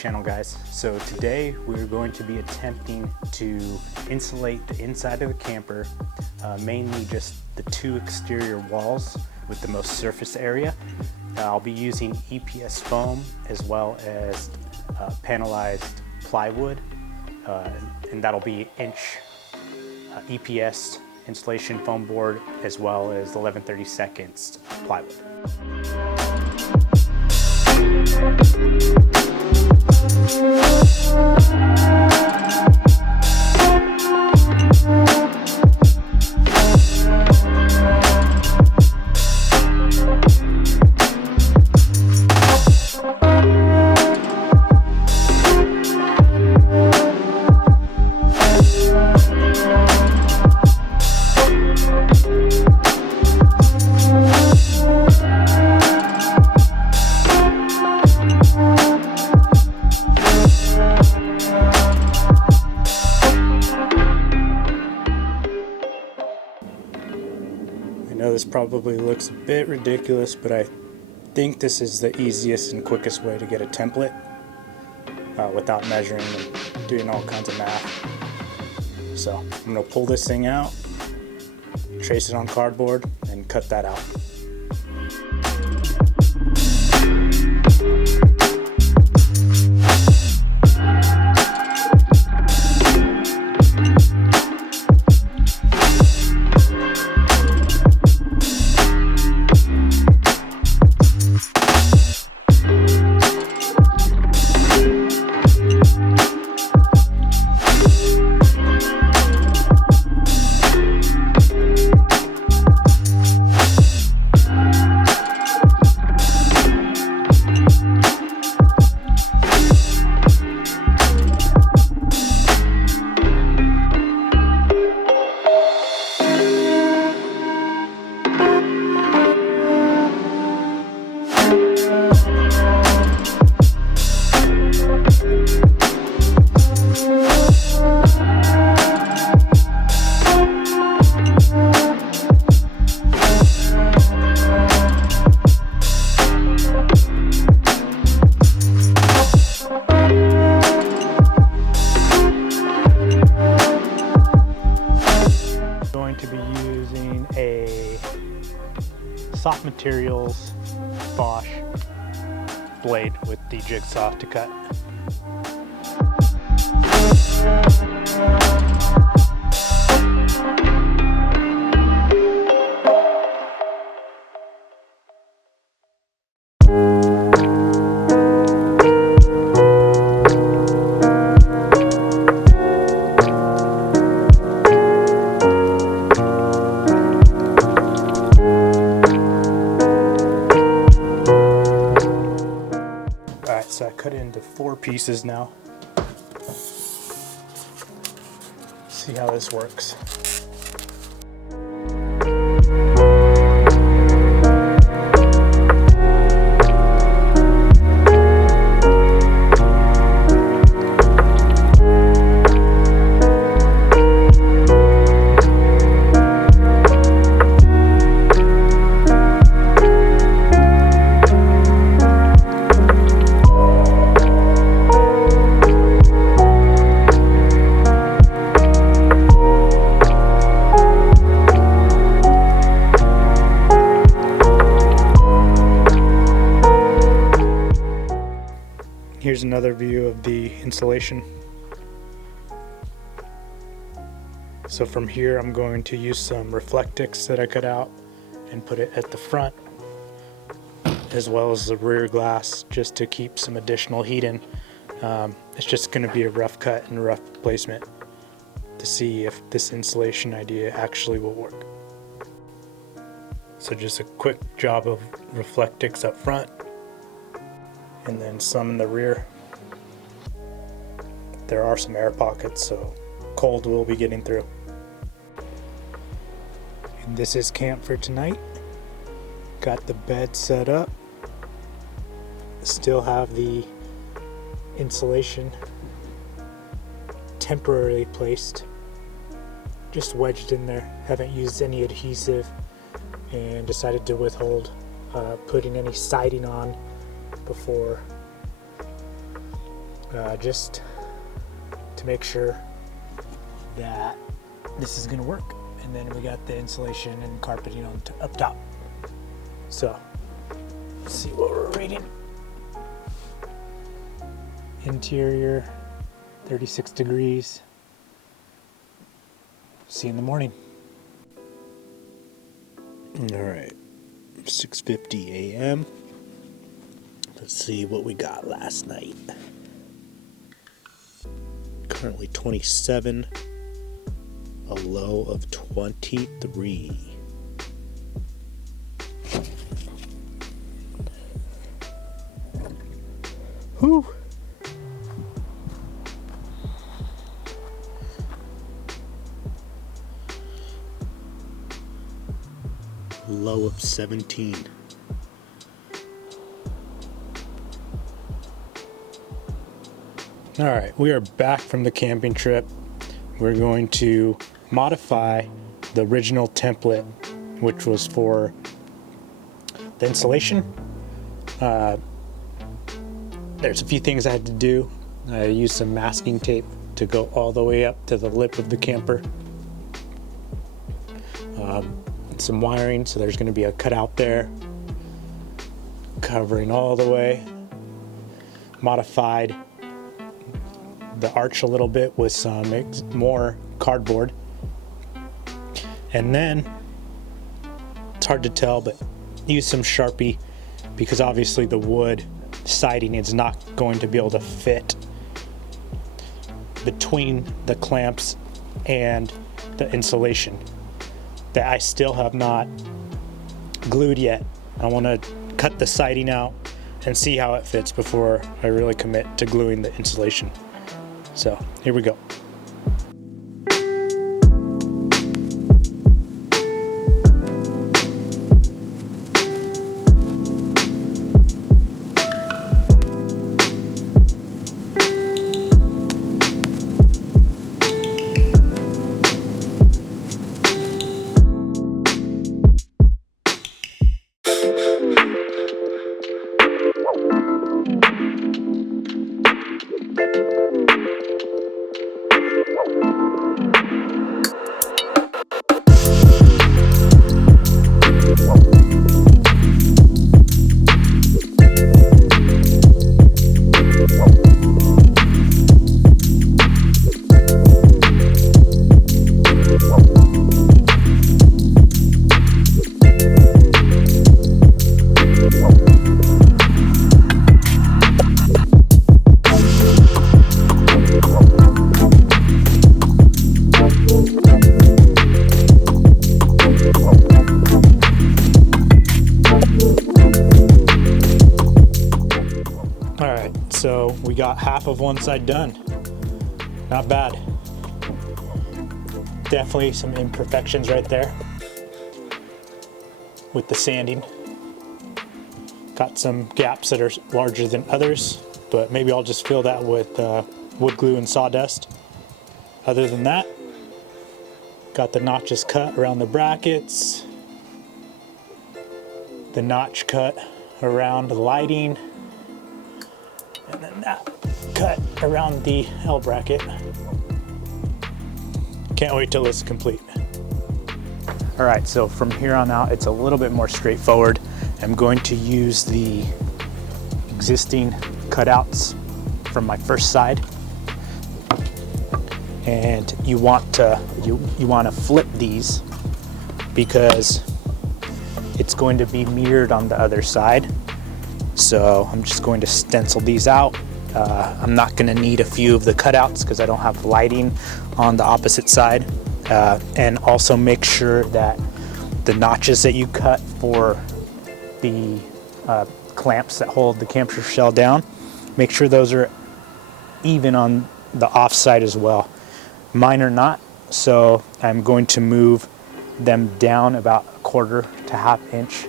channel, guys. So today we're going to be attempting to insulate the inside of the camper, mainly just the two exterior walls with the most surface area. I'll be using EPS foam as well as panelized plywood, and that'll be inch EPS insulation foam board as well as 11/32 plywood. I know this probably looks a bit ridiculous, but I think this is the easiest and quickest way to get a template without measuring and doing all kinds of math. So I'm going to pull this thing out, trace it on cardboard, and cut that out. To be using a soft materials Bosch blade with the jigsaw to cut. So I cut it into 4 pieces now. See how this works. Here's another view of the insulation. So from here I'm going to use some Reflectix that I cut out and put it at the front as well as the rear glass, just to keep some additional heat in. It's just going to be a rough cut and rough placement to see if this insulation idea actually will work. So just a quick job of Reflectix up front, and then some in the rear. There are some air pockets, so cold will be getting through. And this is camp for tonight. Got the bed set up. Still have the insulation temporarily placed, just wedged in there. Haven't used any adhesive and decided to withhold putting any siding on before just to make sure that this is gonna work. And then we got the insulation and carpeting on up top. So let's see what we're reading. Interior 36 degrees. See you in the morning. All right, 6:50 a.m. Let's see what we got last night. Currently 27, a low of 23. Whew. Low of 17. All right, we are back from the camping trip. We're going to modify the original template, which was for the insulation. There's a few things I had to do. I used some masking tape to go all the way up to the lip of the camper. Some wiring, so there's going to be a cutout there covering all the way. Modified the arch a little bit with some more cardboard, and then it's hard to tell, but use some Sharpie, because obviously the wood siding is not going to be able to fit between the clamps and the insulation that I still have not glued yet. I want to cut the siding out and see how it fits before I really commit to gluing the insulation. So here we go. So we got half of one side done. Not bad. Definitely some imperfections right there with the sanding. Got some gaps that are larger than others, but maybe I'll just fill that with wood glue and sawdust. Other than that, got the notches cut around the brackets, the notch cut around the lighting, and then that cut around the L bracket. Can't wait till it's complete. All right, so from here on out, it's a little bit more straightforward. I'm going to use the existing cutouts from my first side, and you want to flip these because it's going to be mirrored on the other side. So I'm just going to stencil these out. I'm not going to need a few of the cutouts because I don't have lighting on the opposite side. And also make sure that the notches that you cut for the clamps that hold the camper shell down, make sure those are even on the off side as well. Mine are not, so I'm going to move them down about 1/4 to 1/2 inch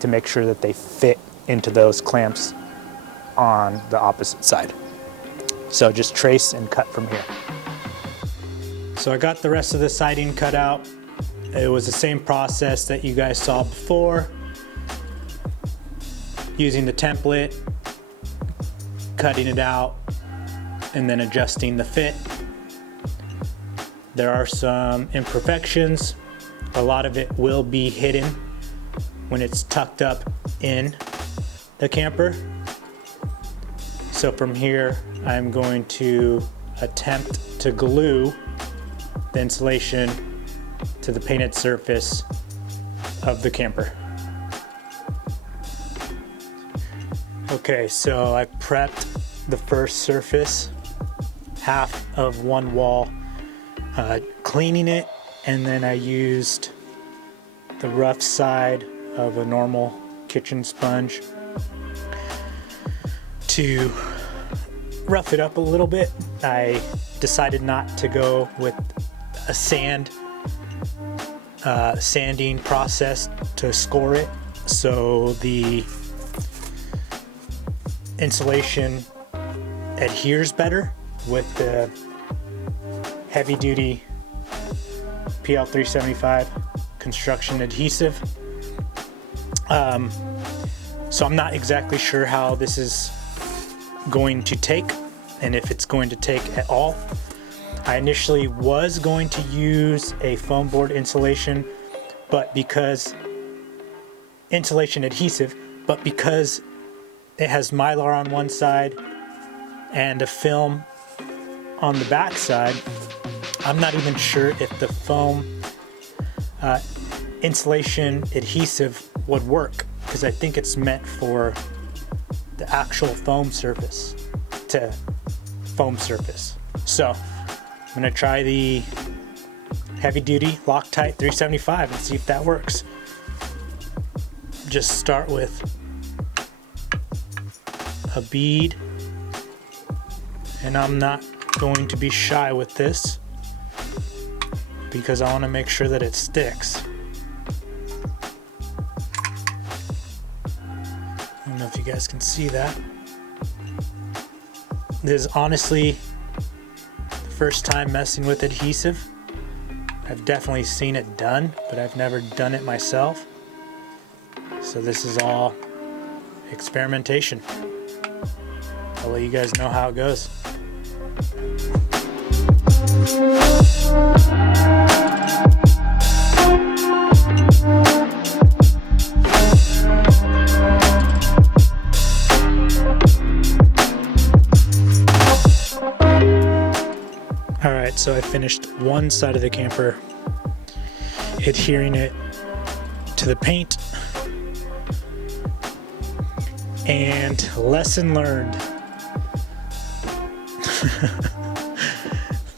to make sure that they fit into those clamps on the opposite side. So just trace and cut from here. So I got the rest of the siding cut out. It was the same process that you guys saw before. Using the template, cutting it out, and then adjusting the fit. There are some imperfections. A lot of it will be hidden when it's tucked up in the camper. So from here, I'm going to attempt to glue the insulation to the painted surface of the camper. Okay, so I prepped the first surface, half of one wall, cleaning it, and then I used the rough side of a normal kitchen sponge to rough it up a little bit. I decided not to go with a sanding process to score it, so the insulation adheres better with the heavy duty PL 375 construction adhesive. So I'm not exactly sure how this is going to take, and if it's going to take at all. I initially was going to use a foam board insulation, but because insulation adhesive, but because it has Mylar on one side and a film on the back side, I'm not even sure if the foam insulation adhesive would work, because I think it's meant for the actual foam surface to foam surface. So I'm gonna try the heavy duty Loctite 375 and see if that works. Just start with a bead, and I'm not going to be shy with this because I want to make sure that it sticks. I don't know if you guys can see that. This is honestly the first time messing with adhesive. I've definitely seen it done, but I've never done it myself. So this is all experimentation. I'll let you guys know how it goes. All right, so I finished one side of the camper, adhering it to the paint. And lesson learned.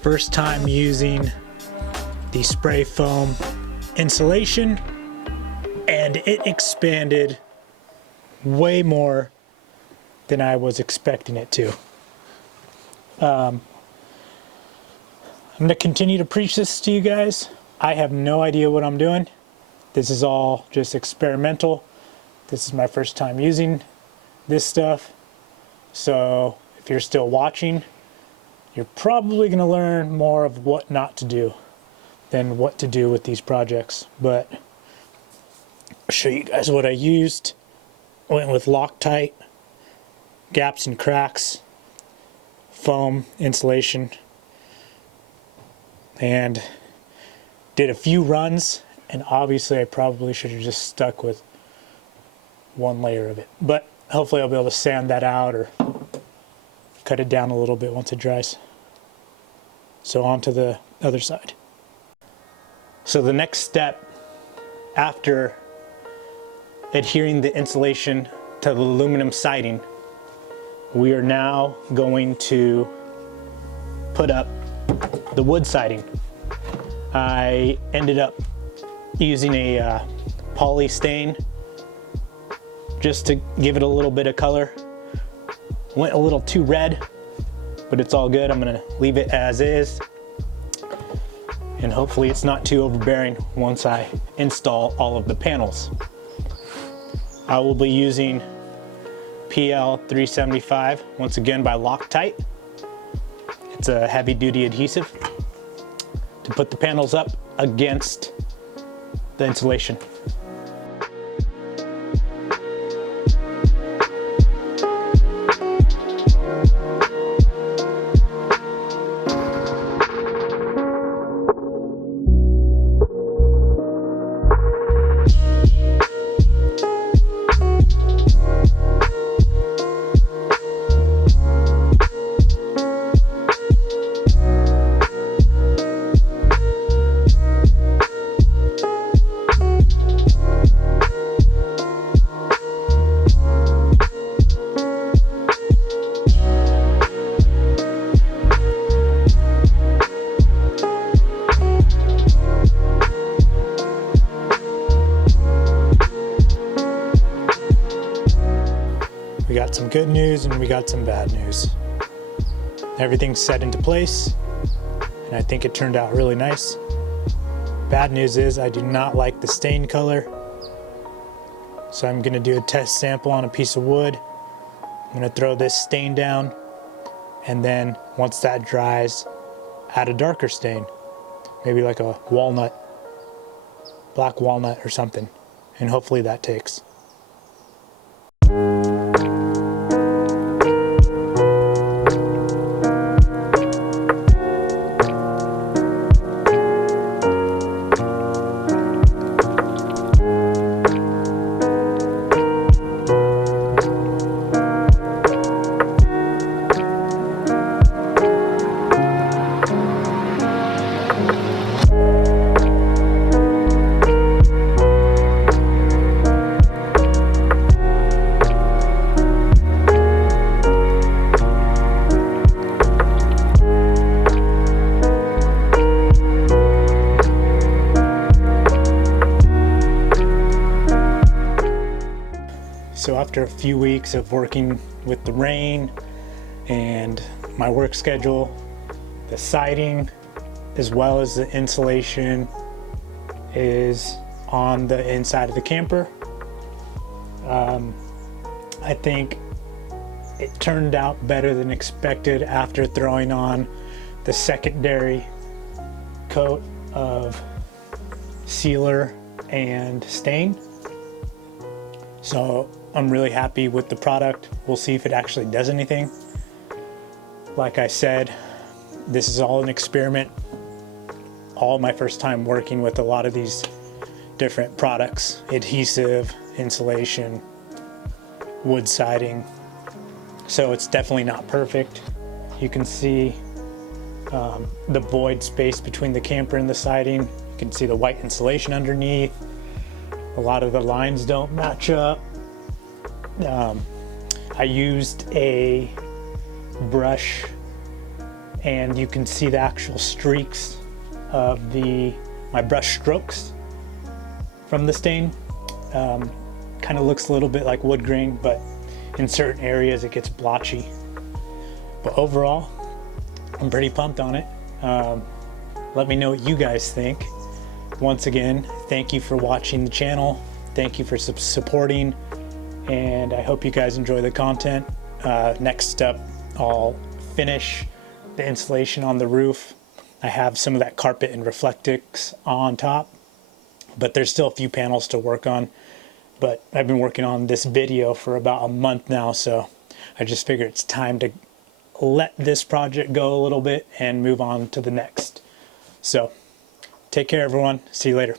First time using the spray foam insulation, and it expanded way more than I was expecting it to. I'm going to continue to preach this to you guys. I have no idea what I'm doing. This is all just experimental. This is my first time using this stuff. So if you're still watching, you're probably going to learn more of what not to do than what to do with these projects. But I'll show you guys what I used. Went with Loctite, gaps and cracks, foam insulation, and did a few runs. And obviously I probably should have just stuck with one layer of it, but hopefully I'll be able to sand that out or cut it down a little bit once it dries. So on to the other side. So the next step after adhering the insulation to the aluminum siding, we are now going to put up the wood siding. I ended up using a poly stain just to give it a little bit of color. Went a little too red, but it's all good. I'm gonna leave it as is, and hopefully it's not too overbearing once I install all of the panels. I will be using PL 375, once again by Loctite. It's a heavy duty adhesive to put the panels up against the insulation. We got some good news and we got some bad news. Everything's set into place, and I think it turned out really nice. Bad news is I do not like the stain color, so I'm gonna do a test sample on a piece of wood. I'm gonna throw this stain down, and then once that dries, add a darker stain, maybe like a walnut, black walnut or something, and hopefully that takes. So after a few weeks of working with the rain and my work schedule, the siding as well as the insulation is on the inside of the camper. I think it turned out better than expected after throwing on the secondary coat of sealer and stain. So I'm really happy with the product. We'll see if it actually does anything. Like I said, this is all an experiment. All my first time working with a lot of these different products: adhesive, insulation, wood siding. So it's definitely not perfect. You can see the void space between the camper and the siding. You can see the white insulation underneath. A lot of the lines don't match up. I used a brush, and you can see the actual streaks of my brush strokes from the stain. Kind of looks a little bit like wood grain, but in certain areas it gets blotchy. But overall, I'm pretty pumped on it. Let me know what you guys think. Once again, thank you for watching the channel. Thank you for supporting, and I hope you guys enjoy the content. Next up, I'll finish the insulation on the roof. I have some of that carpet and Reflectix on top, but there's still a few panels to work on. But I've been working on this video for about a month now, so I just figured it's time to let this project go a little bit and move on to the next. So take care, everyone. See you later.